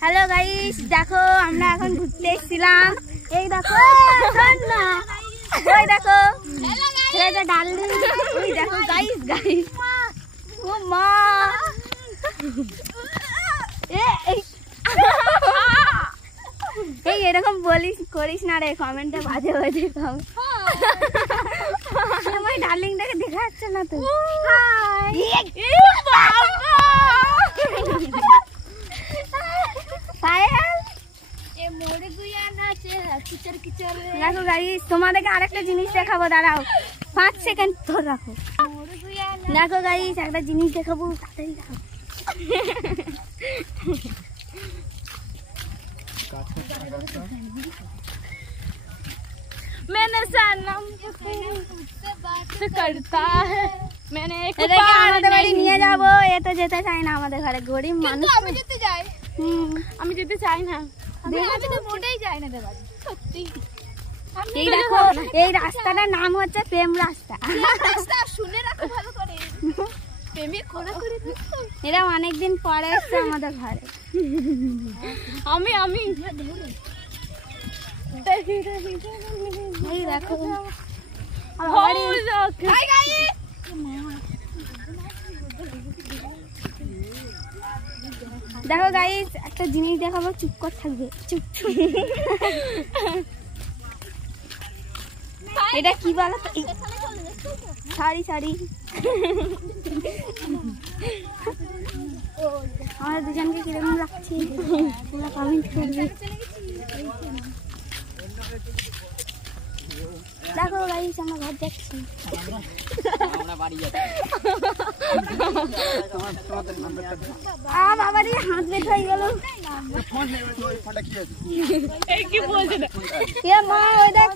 Hello guys, দেখো আমরা এখন ঘুরতে এসেছিলাম। এই দেখো না, ওই দেখো ছেলেটা ডার্লিং, ওই দেখো গাইস গাইস, ও মা এই এরকম বলিস করিস না রে, কমেন্টে বাজে বাজে কম। আমার ডার্লিংটাকে দেখা যাচ্ছে না তো। দেখো গাইস, তোমাদেরকে আরেকটা জিনিস দেখাবো, দাঁড়াও 5 সেকেন্ড ধর রাখো। দেখো গাইস, একটা জিনিস দেখাবো, তাড়াতাড়ি দেখো। मैंने सनम से करता है मैंने एक আমাদের বাড়ি নিয়ে যাবো। এটা যেতে চাই না, আমাদের ঘরে গরিব মানুষ। আমি যেতে চাই, আমি যেতে চাই না, আমি তো মোটেই যাই না বাড়ি সত্যি। এই দেখো, এই রাস্তাটার নাম হচ্ছে প্রেম রাস্তা। রাস্তা শুনে রাখো ভালো করে, প্রেমে খোলা করে দিচ্ছো। এরা অনেকদিন পরে এসছে আমাদের ঘরে। আমি এই দেখো, দেখো গাইস, একটা জিনিস দেখাবো, চুপ কর থাকবে, চুপ। এটা কি বলো তো? সরি আমার দুজনকে কিরকম লাগছে কমেন্ট করবে। দেখো গাইস, আমরা ঘর যাচ্ছি। বাবারই হাত বের হয়ে গেল। কি বলছে না মা, ওই দেখ।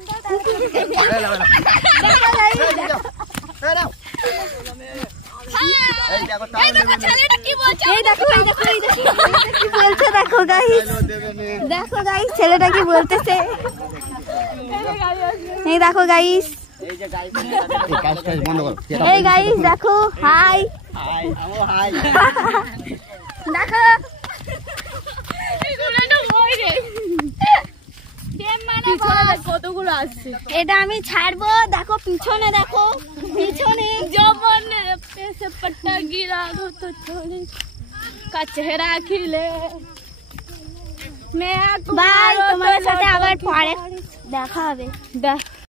দেখো গাইস, ছেলেটা কি বলতেছে। এই দেখো গাইস, এই গাইস দেখো, হাই দেখো। কতগুলো আসছে, এটা আমি ছাড়বো। দেখো পিছনে, দেখো পিছনে जवन से पट्टा गिरा तो छोड़ी का चेहरा खिले। বাই, তোমার সাথে আবার পরে দেখা হবে।